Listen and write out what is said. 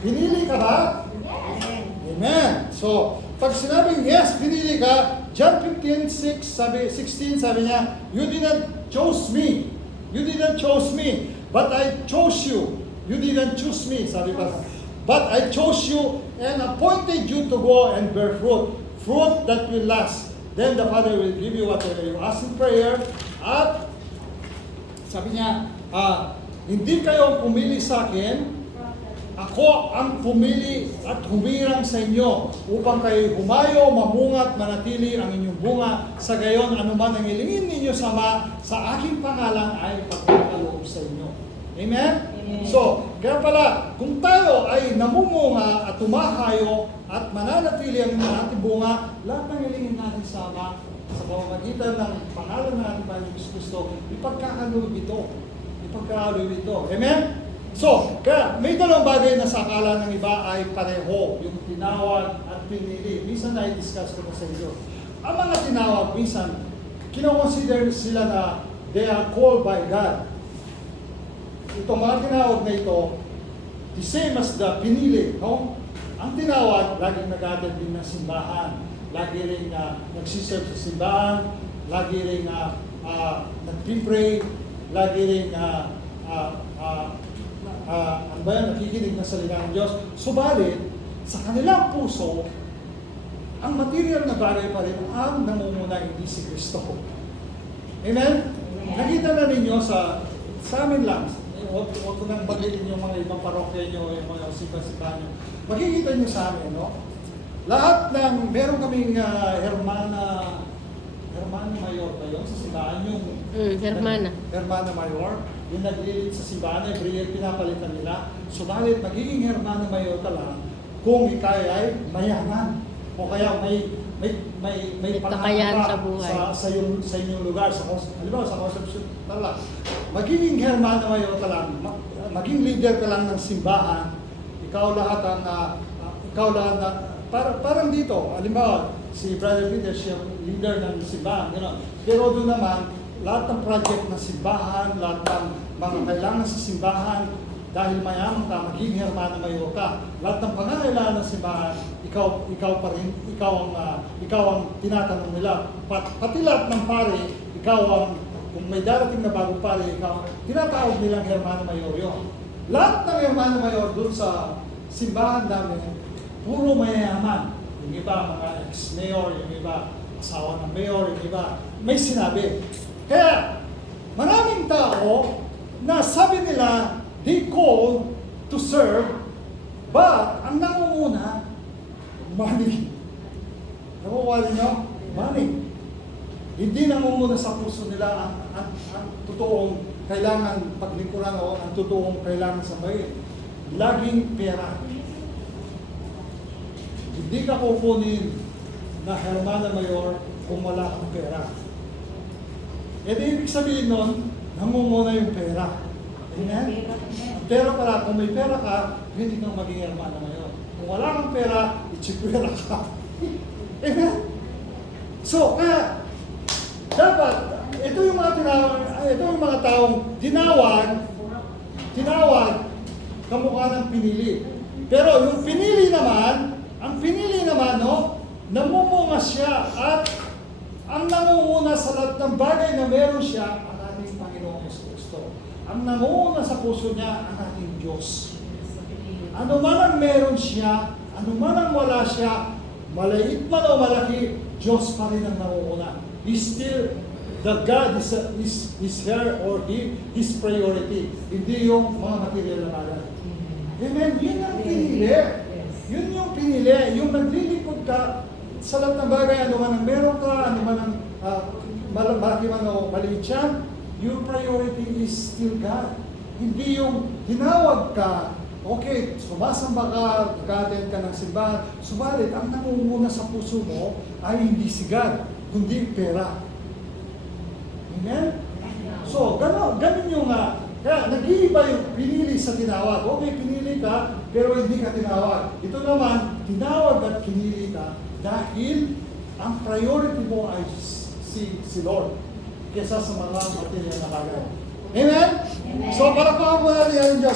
Pinili ka ba? Amen. So, pag sinabing yes, pinili ka, John 15:6 16 sabi niya, you didn't choose me. You didn't choose me, but I chose you. You didn't choose me, sabi pa. But I chose you and appointed you to go and bear fruit. Fruit that will last. Then the Father will give you whatever you ask in prayer. At sabi niya, hindi kayo pumili sa akin, ako ang pumili at humirang sa inyo upang kayo humayo, mamungat, manatili ang inyong bunga. Sa gayon, anuman ang ilingin ninyo sama sa aking pangalan ay pagkakaloob sa inyo. Amen? Amen. So, kaya pala, kung tayo ay namumunga at tumahayo at mananatili ang ating bunga, lahat ng ilingin natin sama sa pamamagitan ng pangalan ng ating Panginoon Kristo, ipagkakaloob ito. Ipagkakaloob ito. Amen? So, kaya may dalawang bagay na sa akala ng iba ay pareho, yung tinawag at pinili. Minsan na-discuss ko na sa inyo. Ang mga tinawag, minsan, kinoconsider sila na they are called by God. Itong mga tinawag na ito, the same as the pinili, no? Ang tinawag, laging nag-attend din ng simbahan, lagi rin nagsiserve sa simbahan, lagi rin nag-pray, lagi rin ano ba yan, nakikinig na salita ng Diyos. Subalit, sa kanilang puso, ang material na bagay pa rin ang namumuna, hindi si Kristo. Amen? Nakita na ninyo sa amin lang, huwag ko nang bagitin yung mga ibang parokya nyo, yung mga sipa-sipa nyo. Makikita nyo sa amin, no? Lahat ng, meron kaming Hermana Mayor ba yun? Sa simbahan yung Hermana Mayor, yung naglilid sa simbahan, every year pinapalitan nila. Subalit, magiging Hermana Mayor ka lang kung ikay ay mayaman. O kaya may kakayahan sa buhay. Sa inyong lugar. Halimbawa, sa conception talaga. Magiging Hermana Mayor ka lang, maging leader ka lang ng simbahan, ikaw lahat parang dito, halimbawa, si Brother Peter, siya leader ng simbahan, gano'n. Pero doon naman, lahat ng project ng simbahan, lahat ng mga kailangan sa simbahan, dahil mayaman ka, maging Hermana Mayor ka. Lahat ng pangangailangan ng simbahan, ikaw pa rin, ikaw ang tinatanong nila. Pati lahat ng pare, kung may darating na bagong pare, tinatawag nilang Hermana Mayor yun. Lahat ng Hermana Mayor doon sa simbahan namin, puro mayayaman. Yung iba, mga ex-mayor, yung iba, asawa ng mayor, yung iba, may sinabi. Kaya, maraming tao na sabi nila, they call to serve, but ang nangunguna, money. Nakukuha nyo? Money. Hindi nangunguna sa puso nila ang totoong kailangan paglingkuran o ang totoong kailangan sa bayan. Laging pera. Hindi ka kukunin na Hermana Mayor kung wala kang pera. E di ibig sabihin nun, nangunguna yung pera. Amen? Pero pala, kung may pera ka, hindi kang maging Hermana Mayor. Kung wala kang pera, itsipwera ka. Amen? So, kaya, dapat, ito yung mga taong tinawag, kamukha ng pinili. Pero yung pinili naman, no, namumunga siya at ang nangunguna sa lahat ng bagay na meron siya, ang ating Panginoong Kristo. Ang nangunguna sa puso niya, ang ating Diyos. Ano man ang meron siya, ano man ang wala siya, maliit man o malaki, Diyos pa rin ang nangunguna. He's still, the God is her or his priority. Hindi yung mga material na bagay. Amen? Yun ang pinili. Yun yung pinili, yung naglilingkod ka sa lahat ng bagay, ano man ang meron ka, ano man ang malaki man o maliit siya, your priority is still God. Hindi yung tinawag ka, okay, sumasamba ka, nag-attend ka ng simbahan, subalit ang nangunguna sa puso mo ay hindi si God, kundi pera. Amen? So, ganun yung kaya nag-iiba yung pinili sa tinawag. Okay, pinili ka, pero hindi ka tinawag. Ito naman, tinawag at pinili ka dahil ang priority mo ay si Lord kesa sa mga material na bagay. Amen? Amen? So, para pa mo natin ang Diyos.